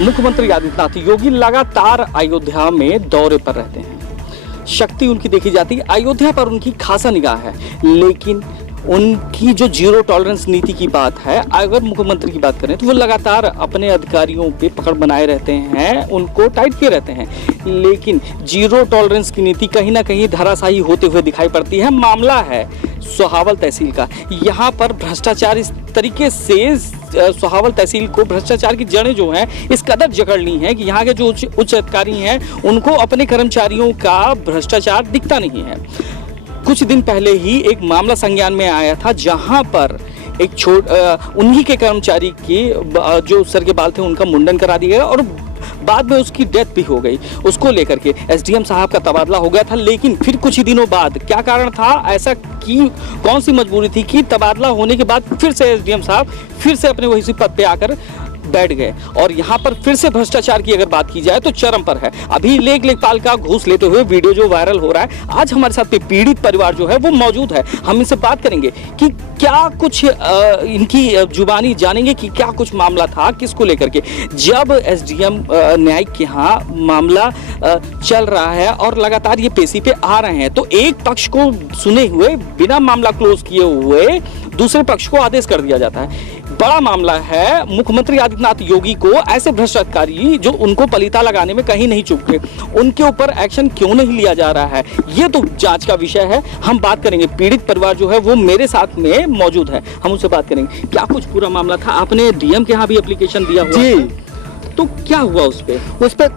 मुख्यमंत्री आदित्यनाथ योगी लगातार अयोध्या में दौरे पर रहते हैं। शक्ति उनकी देखी जाती है, अयोध्या पर उनकी खासा निगाह है, लेकिन उनकी जो जीरो टॉलरेंस नीति की बात है, अगर मुख्यमंत्री की बात करें तो वो लगातार अपने अधिकारियों पे पकड़ बनाए रहते हैं, उनको टाइट किए रहते हैं, लेकिन जीरो टॉलरेंस की नीति कहीं ना कहीं धराशायी होते हुए दिखाई पड़ती है। मामला है सोहावल तहसील का। यहाँ पर भ्रष्टाचार इस तरीके से सोहावल तहसील को भ्रष्टाचार की जड़ें जो हैं इस कदर जकड़ ली हैं कि यहाँ के जो उच्च अधिकारी हैं उनको अपने कर्मचारियों का भ्रष्टाचार दिखता नहीं है। कुछ दिन पहले ही एक मामला संज्ञान में आया था, जहां पर एक उन्हीं के कर्मचारी की जो सर के बाल थे उनका मुंडन करा दिया गया और बाद में उसकी डेथ भी हो गई। उसको लेकर के एसडीएम साहब का तबादला हो गया था, लेकिन फिर कुछ ही दिनों बाद क्या कारण था, ऐसा कि कौन सी मजबूरी थी कि तबादला होने के बाद फिर से एसडीएम साहब फिर से अपने वही पद पे आकर बैठ गए और यहाँ पर फिर से भ्रष्टाचार की अगर बात की जाए तो चरम पर है। अभी लेखपाल का घूस लेते हुए वीडियो जो वायरल हो रहा है, आज हमारे साथ पीड़ित परिवार जो है वो मौजूद है। हम इनसे बात करेंगे कि क्या कुछ इनकी जुबानी जानेंगे कि क्या कुछ मामला था, किसको लेकर के। जब एसडीएम न्यायिक के यहाँ मामला चल रहा है और लगातार ये पेशी पे आ रहे हैं, तो एक पक्ष को सुने हुए बिना मामला क्लोज किए हुए दूसरे पक्ष को आदेश कर दिया जाता है। बड़ा मामला है, मुख्यमंत्री आदित्यनाथ योगी को ऐसे भ्रष्ट अधिकारी जो उनको पलीता लगाने में कहीं नहीं चूकते, उनके ऊपर एक्शन क्यों नहीं लिया जा रहा है, ये तो जांच का विषय है। हम बात करेंगे, पीड़ित परिवार जो है वो मेरे साथ में मौजूद है, हम उनसे बात करेंगे। क्या कुछ पूरा मामला था, आपने डीएम के यहाँ भी एप्लीकेशन दिया हुआ जी, तो क्या हुआ उस पे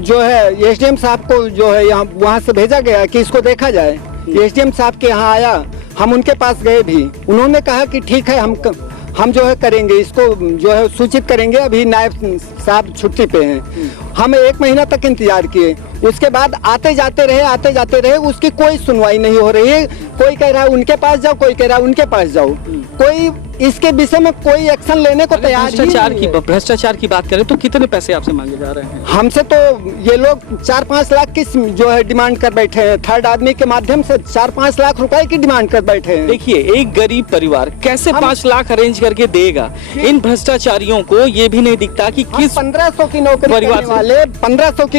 जो है एसडीएम साहब को जो है यहाँ वहाँ से भेजा गया कि इसको देखा जाए। एसडीएम साहब के यहाँ आया, हम उनके पास गए भी, उन्होंने कहा कि ठीक है हम जो है करेंगे, इसको जो है सूचित करेंगे। अभी नायब साहब छुट्टी पे हैं। हम 1 महीना तक इंतजार किए, उसके बाद आते जाते रहे, उसकी कोई सुनवाई नहीं हो रही है। कोई कह रहा है उनके पास जाओ, कोई कह रहा है उनके पास जाओ, कोई इसके विषय में कोई एक्शन लेने को तैयार ही नहीं है। भ्रष्टाचार की बात करें तो कितने पैसे आपसे मांगे जा रहे हैं? हमसे तो ये लोग 4-5 लाख की जो है डिमांड कर बैठे हैं। थर्ड आदमी के माध्यम से 4-5 लाख रुपए की डिमांड कर बैठे हैं। देखिए, एक गरीब परिवार कैसे 5 लाख अरेंज करके देगा? इन भ्रष्टाचारियों को ये भी नहीं दिखता कि किस 1500 की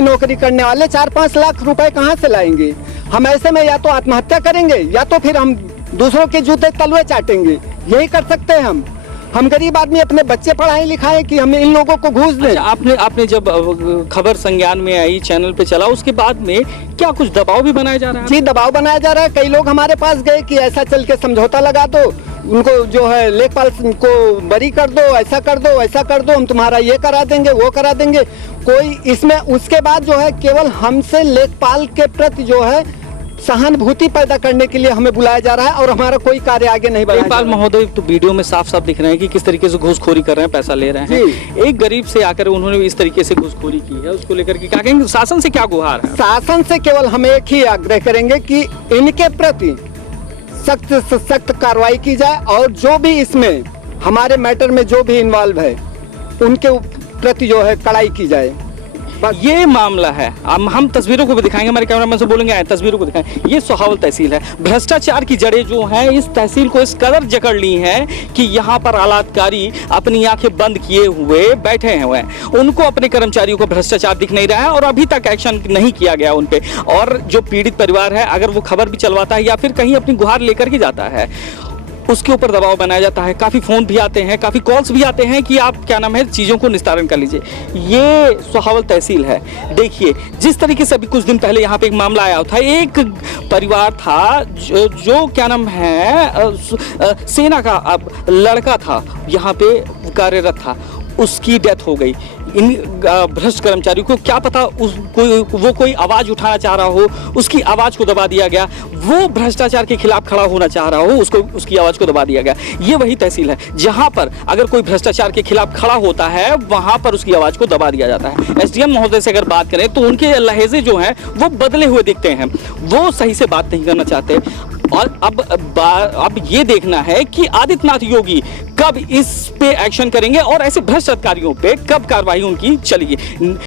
नौकरी करने वाले 4-5 लाख रुपए कहाँ से लाएंगे? हम ऐसे में या तो आत्महत्या करेंगे या तो फिर हम दूसरों के जूते तलवे चाटेंगे, यही कर सकते हैं हम गरीब आदमी अपने बच्चे पढ़ाए लिखाए कि हम इन लोगों को घूस दें। अच्छा, आपने जब खबर संज्ञान में आई, चैनल पे चला, उसके बाद में क्या कुछ दबाव भी बनाया जा रहा है? जी, दबाव बनाया जा रहा है। कई लोग हमारे पास गए कि ऐसा चल के समझौता लगा दो, उनको जो है लेखपाल को बरी कर दो, ऐसा कर दो, वैसा कर दो, हम तुम्हारा ये करा देंगे, वो करा देंगे। कोई इसमें उसके बाद जो है केवल हमसे लेखपाल के प्रति जो है सहानुभूति पैदा करने के लिए हमें बुलाया जा रहा है और हमारा कोई कार्य आगे नहीं बढ़ा। लेखपाल महोदय तो वीडियो में साफ साफ दिख रहे हैं कि किस तरीके से घूसखोरी कर रहे हैं, पैसा ले रहे हैं। एक गरीब से आकर उन्होंने इस तरीके से घूसखोरी की है, उसको लेकर के क्या कहेंगे? शासन से क्या गुहार है? शासन से केवल हम एक ही आग्रह करेंगे कि इनके प्रति सख्त से सख्त कार्रवाई की जाए और जो भी इसमें हमारे मैटर में जो भी इन्वॉल्व है उनके प्रति जो है कड़ाई की जाए। ये मामला है, हम तस्वीरों को भी दिखाएंगे, हमारे कैमरामैन से बोलेंगे आए तस्वीरों को दिखाएं। ये सोहावल तहसील है। भ्रष्टाचार की जड़ें जो हैं इस तहसील को इस कदर जकड़ ली हैं कि यहाँ पर आलाधिकारी अपनी आंखें बंद किए हुए बैठे हुए हैं। उनको अपने कर्मचारियों को भ्रष्टाचार दिख नहीं रहा है और अभी तक एक्शन नहीं किया गया उन पे। और जो पीड़ित परिवार है, अगर वो खबर भी चलवाता है या फिर कहीं अपनी गुहार लेकर के जाता है, उसके ऊपर दबाव बनाया जाता है। काफ़ी फ़ोन भी आते हैं, काफ़ी कॉल्स भी आते हैं कि आप क्या नाम है चीज़ों को निस्तारण कर लीजिए। ये सोहावल तहसील है। देखिए, जिस तरीके से अभी कुछ दिन पहले यहाँ पे एक मामला आया था, एक परिवार था जो क्या नाम है सेना का अब लड़का था, यहाँ पे कार्यरत था, उसकी डेथ हो गई। इन भ्रष्ट कर्मचारियों को क्या पता वो कोई आवाज़ उठाना चाह रहा हो, उसकी आवाज़ को दबा दिया गया। वो भ्रष्टाचार के खिलाफ खड़ा होना चाह रहा हो, उसकी आवाज़ को दबा दिया गया। ये वही तहसील है जहां पर अगर कोई भ्रष्टाचार के खिलाफ खड़ा होता है, वहां पर उसकी आवाज़ को दबा दिया जाता है। एसडीएम महोदय से अगर बात करें तो उनके लहजे जो हैं वो बदले हुए दिखते हैं, वो सही से बात नहीं करना चाहते। और अब ये देखना है कि आदित्यनाथ योगी कब इस पे एक्शन करेंगे और ऐसे भ्रष्ट अधिकारियों पे कब कार्रवाई उनकी चलेगी।